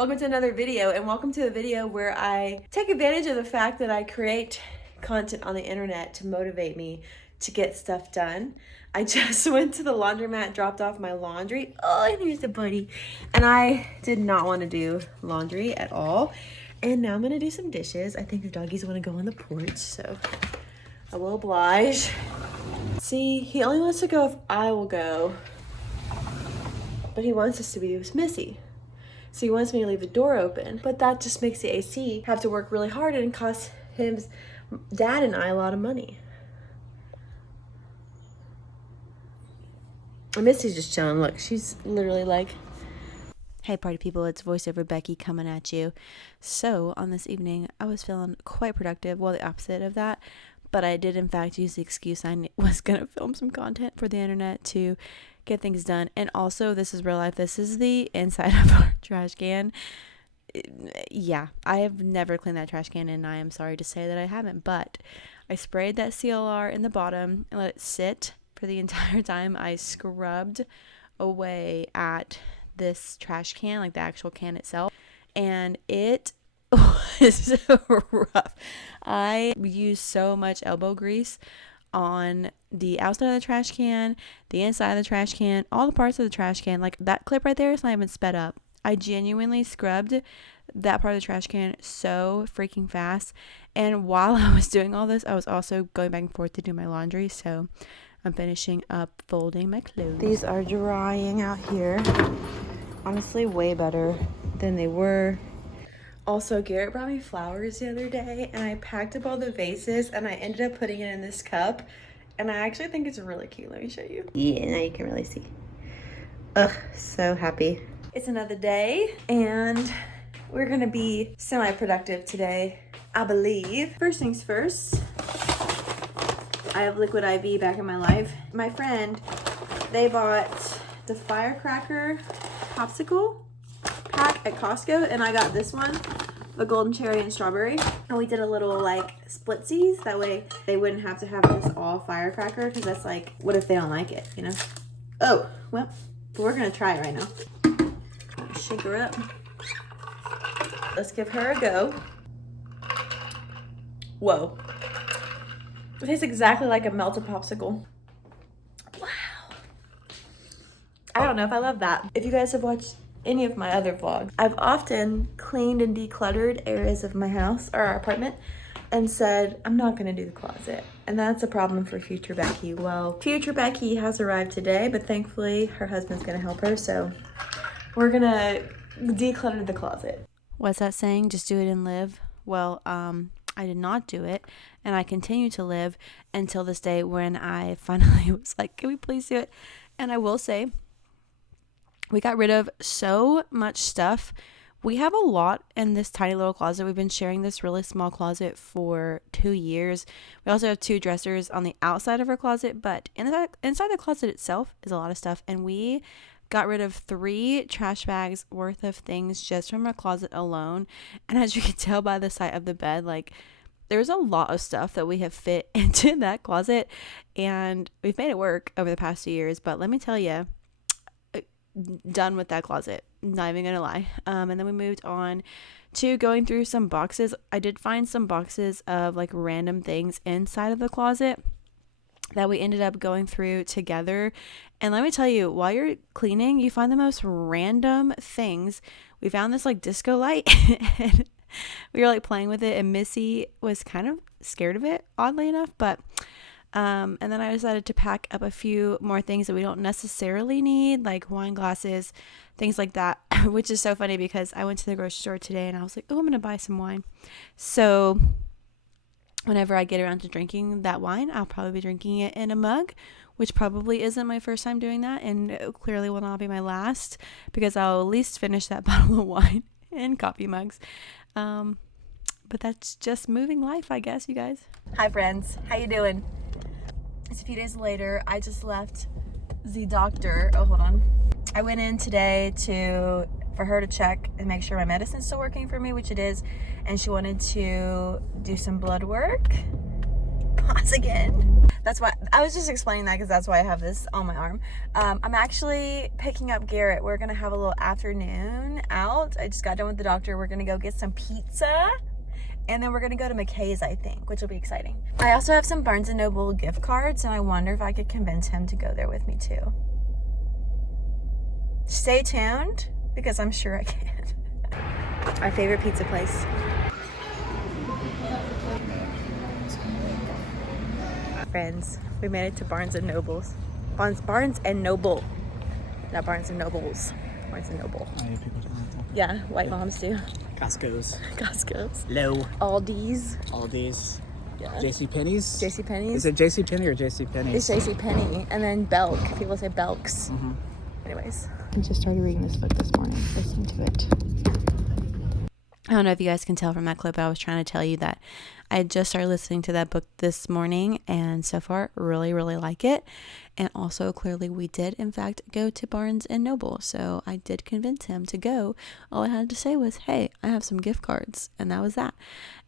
Welcome to another video, and welcome to a video where I take advantage of the fact that I create content on the internet to motivate me to get stuff done. I just went to the laundromat, dropped off my laundry. Oh, and here's the buddy. And I did not want to do laundry at all. And now I'm gonna do some dishes. I think the doggies want to go on the porch, so I will oblige. See, he only wants to go if I will go, but he wants us to be with Missy. So he wants me to leave the door open, but that just makes the AC have to work really hard and cost his dad and I a lot of money. And Missy's just chilling. Look, she's literally like, hey party people, it's voiceover Becky coming at you. So on this evening, I was feeling quite productive, well the opposite of that, but I did in fact use the excuse I was going to film some content for the internet to get things done. And also, this is real life. This is the inside of our trash can. Yeah, I have never cleaned that trash can, and I am sorry to say that I haven't, but I sprayed that CLR in the bottom and let it sit for the entire time I scrubbed away at this trash can, like the actual can itself, and it was so rough. I used so much elbow grease on the outside of the trash can, the inside of the trash can, all the parts of the trash can. Like that clip right there is not even sped up. I genuinely scrubbed that part of the trash can so freaking fast. And while I was doing all this, I was also going back and forth to do my laundry. So I'm finishing up folding my clothes. These are drying out here. Honestly, way better than they were. Also, Garrett brought me flowers the other day, and I packed up all the vases, and I ended up putting it in this cup, and I actually think it's really cute. Let me show you. Yeah, now you can really see. Ugh, so happy. It's another day, and we're gonna be semi-productive today, I believe. First things first, I have liquid IV back in my life. My friend, they bought the firecracker popsicle pack at Costco, and I got this one, the golden cherry and strawberry, and we did a little like splitsies, that way they wouldn't have to have this all firecracker, because that's like, what if they don't like it, you know? Oh well, but we're gonna try it right now. Shake her up. Let's give her a go. Whoa, it tastes exactly like a melted popsicle. Wow, I don't know if I love that. If you guys have watched any of my other vlogs, I've often cleaned and decluttered areas of my house or our apartment and said, I'm not gonna do the closet. And that's a problem for future Becky. Well, future Becky has arrived today, but thankfully her husband's gonna help her, so we're gonna declutter the closet. What's that saying? Just do it and live? Well, I did not do it, and I continue to live until this day when I finally was like, can we please do it? And I will say, we got rid of so much stuff. We have a lot in this tiny little closet. We've been sharing this really small closet for 2 years. We also have 2 dressers on the outside of our closet, but inside the closet itself is a lot of stuff. And we got rid of 3 trash bags worth of things just from our closet alone. And as you can tell by the side of the bed, like, there's a lot of stuff that we have fit into that closet, and we've made it work over the past 2 years. But let me tell you, done with that closet, not even gonna lie. And then we moved on to going through some boxes. I did find some boxes of like random things inside of the closet that we ended up going through together. And let me tell you, while you're cleaning, you find the most random things. We found this like disco light and we were like playing with it, and Missy was kind of scared of it, oddly enough. But and then I decided to pack up a few more things that we don't necessarily need, like wine glasses, things like that, which is so funny because I went to the grocery store today and I was like, oh, I'm going to buy some wine. So whenever I get around to drinking that wine, I'll probably be drinking it in a mug, which probably isn't my first time doing that, and clearly will not be my last, because I'll at least finish that bottle of wine in coffee mugs. But that's just moving life, I guess, you guys. Hi friends, how you doing? It's a few days later. I just left the doctor. Oh, hold on. I went in today for her to check and make sure my medicine's still working for me, which it is. And she wanted to do some blood work. claws again. That's why I was just explaining that because that's why I have this on my arm. I'm actually picking up Garrett. We're gonna have a little afternoon out. I just got done with the doctor. We're gonna go get some pizza, and then we're gonna go to McKay's, I think, which will be exciting. I also have some Barnes & Noble gift cards, and I wonder if I could convince him to go there with me too. Stay tuned, because I'm sure I can. Our favorite pizza place. Friends, we made it to Barnes & Noble's. Barnes & Noble. Not Barnes & Noble's. Barnes & Noble. Oh, yeah, people do that. Yeah, white moms do. Costco's. Low. Aldi's. Yeah. JCPenney's. JCPenney's. Is it JCPenney or JCPenney's? It's JCPenney. And then Belk. People say Belk's. Mm-hmm. Anyways. I just started reading this book this morning. Listen to it. I don't know if you guys can tell from that clip, but I was trying to tell you that I had just started listening to that book this morning, and so far really, really like it. And also clearly we did in fact go to Barnes & Noble, so I did convince him to go. All I had to say was, hey, I have some gift cards, and that was that.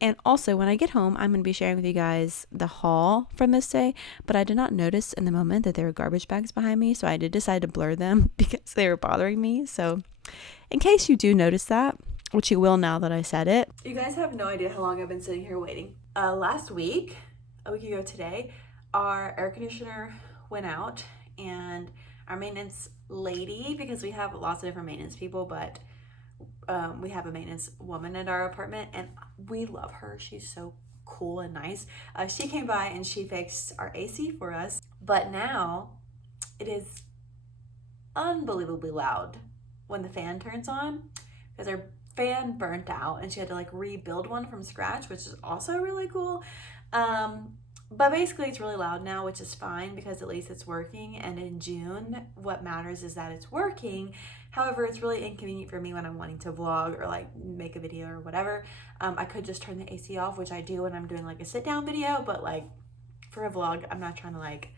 And also when I get home, I'm going to be sharing with you guys the haul from this day, but I did not notice in the moment that there were garbage bags behind me, so I did decide to blur them because they were bothering me. So in case you do notice that, which you will now that I said it. You guys have no idea how long I've been sitting here waiting. Last week, a week ago today, our air conditioner went out, and our maintenance lady, because we have lots of different maintenance people, but we have a maintenance woman at our apartment, and we love her. She's so cool and nice. She came by and she fixed our AC for us, but now it is unbelievably loud when the fan turns on, because our fan burnt out and she had to like rebuild one from scratch, which is also really cool. But basically it's really loud now, which is fine because at least it's working, and in June what matters is that it's working. However, it's really inconvenient for me when I'm wanting to vlog or like make a video or whatever. I could just turn the AC off, which I do when I'm doing like a sit down video, but like for a vlog I'm not trying to like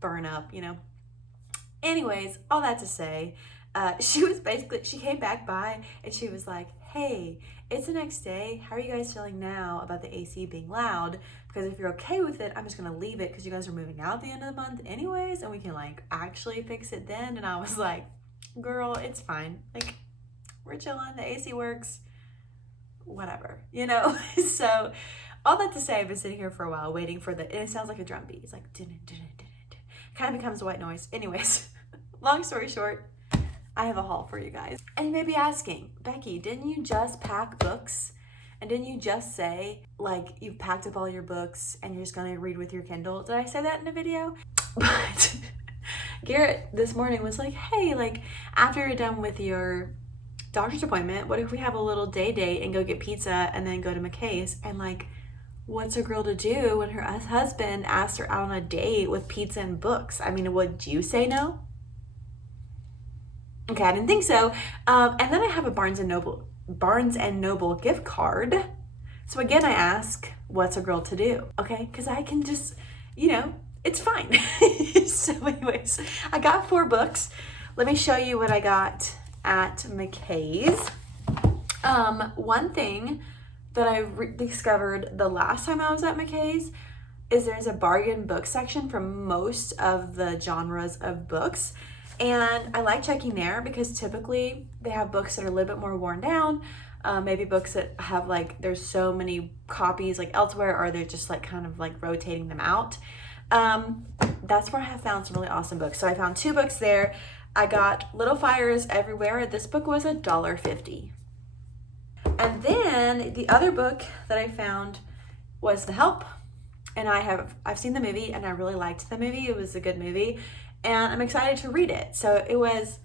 burn up, you know. Anyways, all that to say, she came back by and she was like, hey, it's the next day. How are you guys feeling now about the AC being loud? Because if you're okay with it, I'm just going to leave it because you guys are moving out at the end of the month anyways, and we can like actually fix it then. And I was like, girl, it's fine. Like, we're chilling. The AC works. Whatever, you know? So all that to say, I've been sitting here for a while waiting for and it sounds like a drum beat. It's like, kind of becomes a white noise. Anyways, long story short, I have a haul for you guys. And you may be asking, Becky, didn't you just pack books? And didn't you just say, like, you've packed up all your books and you're just gonna read with your Kindle? Did I say that in a video? But Garrett this morning was like, hey, like, after you're done with your doctor's appointment, what if we have a little day date and go get pizza and then go to McKay's? And like, what's a girl to do when her husband asked her out on a date with pizza and books? I mean, would you say no? Okay, I didn't think so. And then I have a Barnes & Noble gift card. So again, I ask, what's a girl to do? Okay, because I can just, you know, it's fine. So anyways, I got 4 books. Let me show you what I got at McKay's. One thing that I discovered the last time I was at McKay's is there's a bargain book section for most of the genres of books. And I like checking there because typically they have books that are a little bit more worn down, maybe books that have like, there's so many copies like elsewhere, or they're just like kind of like rotating them out. That's where I have found some really awesome books. So I found 2 books there. I got Little Fires Everywhere. This book was $1.50. And then the other book that I found was The Help. And I've seen the movie and I really liked the movie. It was a good movie. And I'm excited to read it. So it was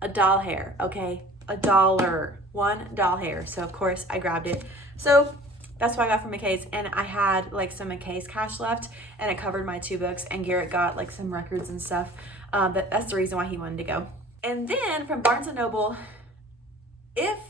a doll hair, okay? $1, one doll hair. So of course I grabbed it. So that's what I got from McKay's. And I had like some McKay's cash left and it covered my 2 books, and Garrett got like some records and stuff. But that's the reason why he wanted to go. And then from Barnes & Noble, if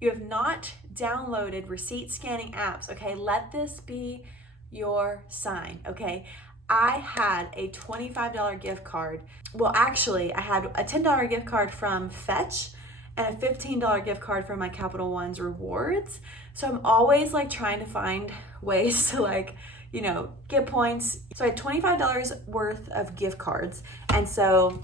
you have not downloaded receipt scanning apps, okay, let this be your sign, okay? I had a $25 gift card. Well, actually, I had a $10 gift card from Fetch and a $15 gift card from my Capital One's rewards. So I'm always like trying to find ways to like, you know, get points. So I had $25 worth of gift cards. And so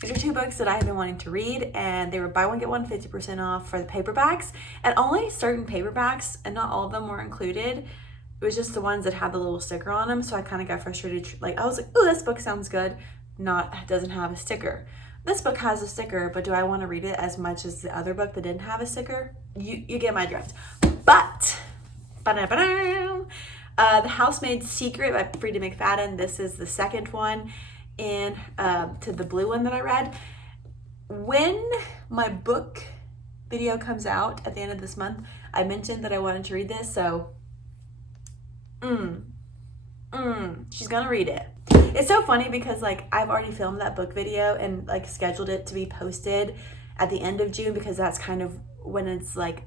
these are 2 books that I have been wanting to read, and they were buy one, get one, 50% off for the paperbacks. And only certain paperbacks, and not all of them, were included. It was just the ones that had the little sticker on them. So I kind of got frustrated. Like, I was like, oh, this book sounds good. Doesn't have a sticker. This book has a sticker, but do I want to read it as much as the other book that didn't have a sticker? You get my drift. But, The Housemaid's Secret by Frida McFadden. This is the second one in to the blue one that I read. When my book video comes out at the end of this month, I mentioned that I wanted to read this, so she's gonna read it. It's so funny because like I've already filmed that book video and like scheduled it to be posted at the end of June, because that's kind of when it's like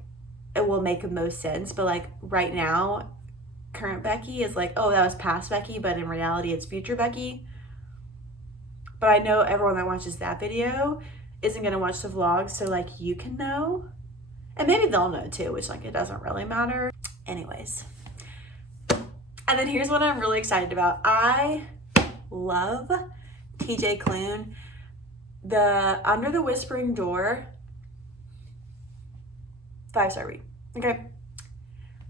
it will make the most sense. But like right now, current Becky is like, oh, that was past Becky, but in reality it's future Becky. But I know everyone that watches that video isn't gonna watch the vlog, so like you can know, and maybe they'll know too, which like it doesn't really matter. Anyways, and then here's what I'm really excited about. I love TJ Klune. The Under the Whispering Door, 5-star read. Okay,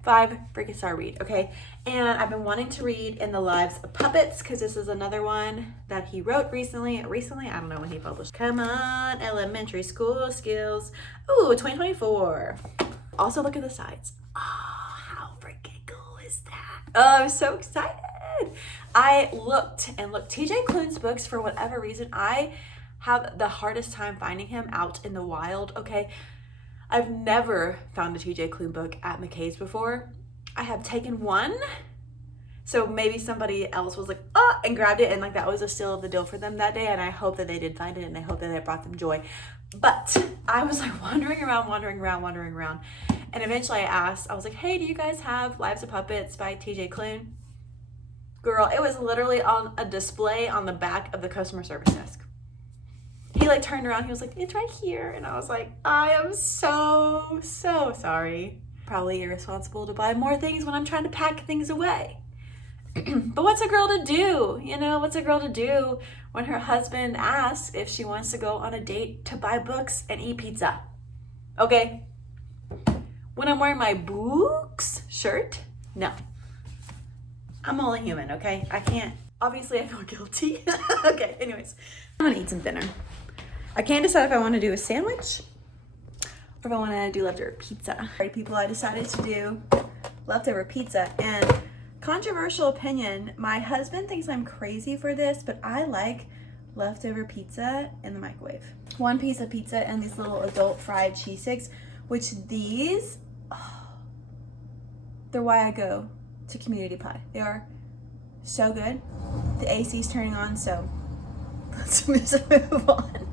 5 freaking star read. Okay, and I've been wanting to read In the Lives of Puppets, because this is another one that he wrote recently. I don't know when he published. Come on, elementary school skills. Ooh, 2024. Also look at the sides. Oh, how freaking cool is that? Oh, I'm so excited. I looked and looked. TJ Klune's books, for whatever reason, I have the hardest time finding him out in the wild. Okay, I've never found a TJ Klune book at McKay's before. I have taken one, so maybe somebody else was like, oh, and grabbed it, and like that was a steal of the deal for them that day, and I hope that they did find it, and I hope that it brought them joy. But I was like wandering around, and eventually I asked, I was like, hey, do you guys have Lives of Puppets by TJ Klune? Girl, it was literally on a display on the back of the customer service desk. He like turned around, he was like, it's right here. And I was like, I am so sorry. Probably irresponsible to buy more things when I'm trying to pack things away. But what's a girl to do? You know, what's a girl to do when her husband asks if she wants to go on a date to buy books and eat pizza? Okay. When I'm wearing my books shirt, no. I'm only human, okay? I can't. Obviously, I feel guilty. Okay, anyways. I'm gonna eat some dinner. I can't decide if I want to do a sandwich or if I want to do leftover pizza. All right, people, I decided to do leftover pizza. And controversial opinion, my husband thinks I'm crazy for this, but I like leftover pizza in the microwave. 1 piece of pizza and these little adult fried cheese sticks, which these, they're why I go to Community Pie. They are so good. The AC's turning on, so let's move on.